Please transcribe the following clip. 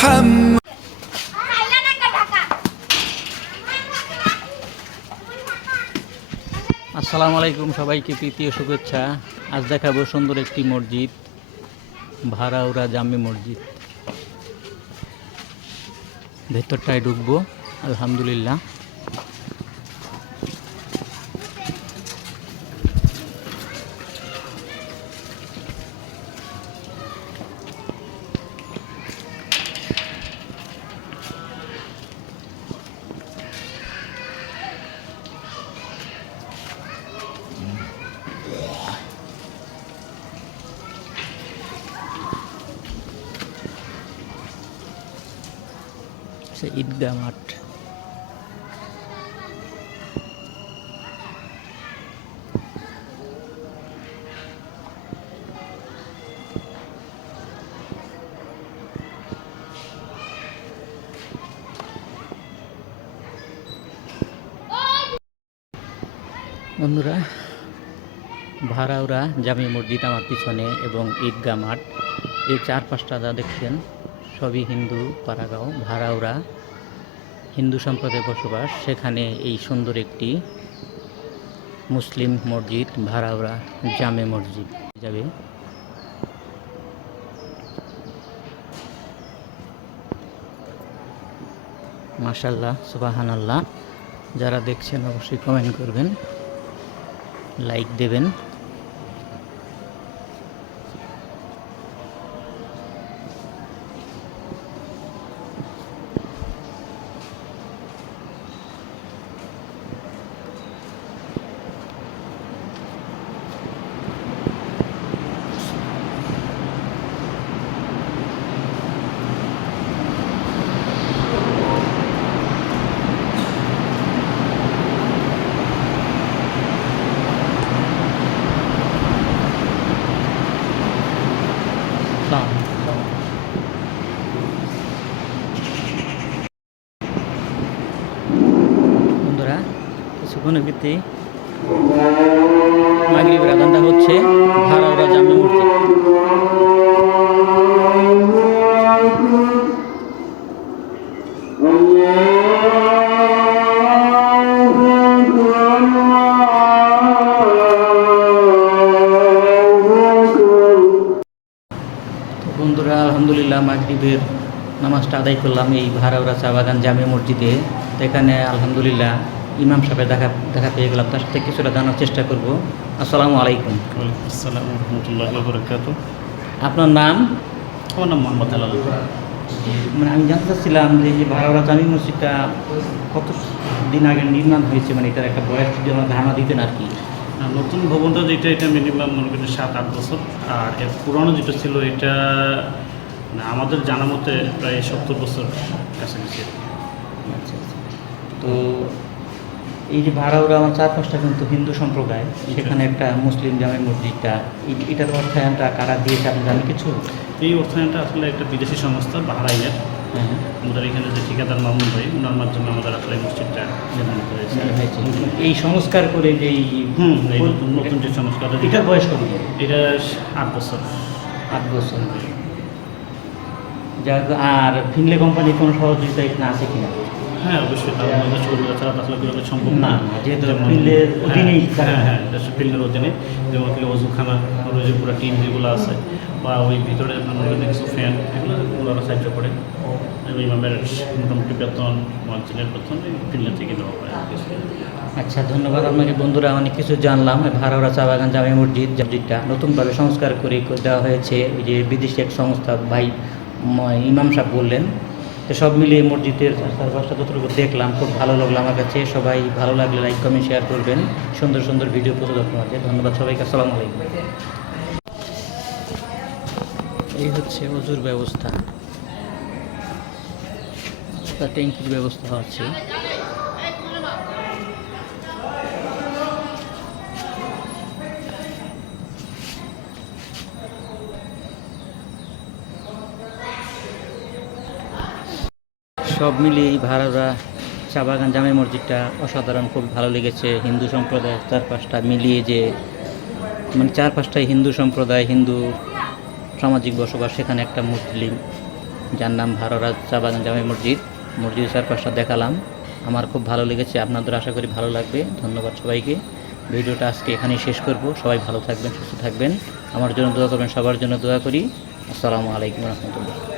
محمد আসসালামু আলাইকুম সবাইকে তৃতীয় শুভেচ্ছা আজ দেখাবো সুন্দর একটি মসজিদ ভাড়াউরা জামে মসজিদ ভেতরটায় ঢুকবো আলহামদুলিল্লাহ সে ঈদগাহ মাঠ। বন্ধুরা ভাড়াউরা জামি মসজিদ আমার পিছনে এবং ঈদগাহ মাঠ, এই চার পাঁচটা যা দেখছেন সবই হিন্দু পাড়াগাঁও ভাড়াউরা হিন্দু সম্প্রদায় বসবাস। সেখানে এই সুন্দর একটি মুসলিম মসজিদ ভাড়াউরা জামে মসজিদ যাবে। মাশাল্লাহ সুবাহান আল্লাহ যারা দেখছেন, অবশ্যই কমেন্ট করবেন লাইক দেবেন আসসালামু বন্ধুরা কিছুক্ষণের ভিত্তি মাগরিবের হচ্ছে ভাড়াওরা জামে মসজিদ। বন্ধুরা, আলহামদুলিল্লাহ মাগরিবের নামাজটা আদায় করলাম এই ভাড়াওরা চা বাগান জামে মসজিদে। এখানে আলহামদুলিল্লাহ ইমাম সাহেবের দেখা দেখা পেয়ে গেলাম। তার সাথে কিছুটা জানার চেষ্টা করব। আসসালামু আলাইকুম। আসসালাম রহমতুল্লাহ বরকাত আপনার নাম? আমার নাম মোহাম্মদ হেলাল মানে আমি জানতে চাচ্ছিলাম যে এই যে ভাড়াওরা জামি মসজিদটা কত দিন আগে নির্মাণ হয়েছে? মানে এটার একটা বয়স যদি আমার ধারণা দিতেন আর কি। নতুন ভবনটা যেটা এটা মিনিমাম মনে করি সাত আট বছর। আর এর পুরনো যেটা ছিল এটা মানে আমাদের জানা মতে প্রায় সত্তর বছর কাছাকাছি। আচ্ছা আচ্ছা। তো এই যে ভাড়াওরা আমার চার পাঁচটা কিন্তু হিন্দু সম্প্রদায় সেখানে একটা মুসলিম জামে মসজিদটা এটার অর্থায়নটা কারা দিয়েছে আপনি জানেন কিছু? এই অর্থায়নটা আসলে একটা বিদেশি সংস্থা বাহরাইনের। হ্যাঁ আমাদের এখানে যে ঠিকাদার মামুন ভাই ওনার মাধ্যমে আমাদের আসলে মসজিদটা নির্মাণ করেছে। এই সংস্কার করে যে হুম নতুন যে সংস্কার এটার বয়স কত? এটা আট বছর। আট বছর। যাক আর ফিনলে কোম্পানির কোনো সহযোগিতা এখানে আছে কিনা? হ্যাঁ অবশ্যই তারা ছাড়া সম্ভব না। যেহেতু ফিল্ডের অধীনেই হ্যাঁ, হ্যাঁ হ্যাঁ ফিল্ডের অধীনে। যেমন কি অজুখানা ওর ওই পুরো টিম যেগুলো আছে বা ওই ভিতরে আপনার কিছু ফ্যান এগুলো ওনারা সাহায্য করে। এবং ইমামের মোটামুটি বেতন মঞ্চিনের বেতন ফিল্ডের থেকে দেওয়া হয়। আচ্ছা ধন্যবাদ আপনাকে। বন্ধুরা অনেক কিছু জানলাম। ভাড়াওড়া চা বাগান জামে মসজিদ মসজিদটা নতুনভাবে সংস্কার করে দেওয়া হয়েছে। ওই যে বিদেশি এক সংস্থা ভাই ইমাম সাহেব বললেন তো সব মিলিয়ে মসজিদের চারপাশটা যতটুকু দেখলাম, খুব ভালো লাগল আমার কাছে। সবাই ভালো লাগলে লাইক কমেন্ট শেয়ার করবেন। সুন্দর সুন্দর ভিডিও প্রস্তুত আছে ধন্যবাদ সবাইকে। আসসালামু আলাইকুম। এই হচ্ছে অজুর ব্যবস্থা। ট্যাঙ্কির ব্যবস্থা আছে। সব মিলিয়ে এই ভাড়ারা চা বাগান, জামে মসজিদটা অসাধারণ, খুব ভালো লেগেছে। হিন্দু সম্প্রদায় চার পাঁচটা মিলিয়ে যে মানে চার পাঁচটাই হিন্দু সম্প্রদায়, হিন্দু সামাজিক বসবাস, সেখানে একটা মুসলিম, যার নাম ভাররাজ চা বাগান, জামে মসজিদ। মসজিদ চারপাশটা দেখালাম। আমার খুব ভালো লেগেছে, আপনাদের আশা করি ভালো লাগবে। ধন্যবাদ সবাইকে। ভিডিওটা আজকে এখানেই শেষ করব। সবাই ভালো থাকবেন, সুস্থ থাকবেন। আমার জন্য দোয়া করবেন, সবার জন্য দোয়া করি। আসসালামু আলাইকুম রহমতুল্লাহ।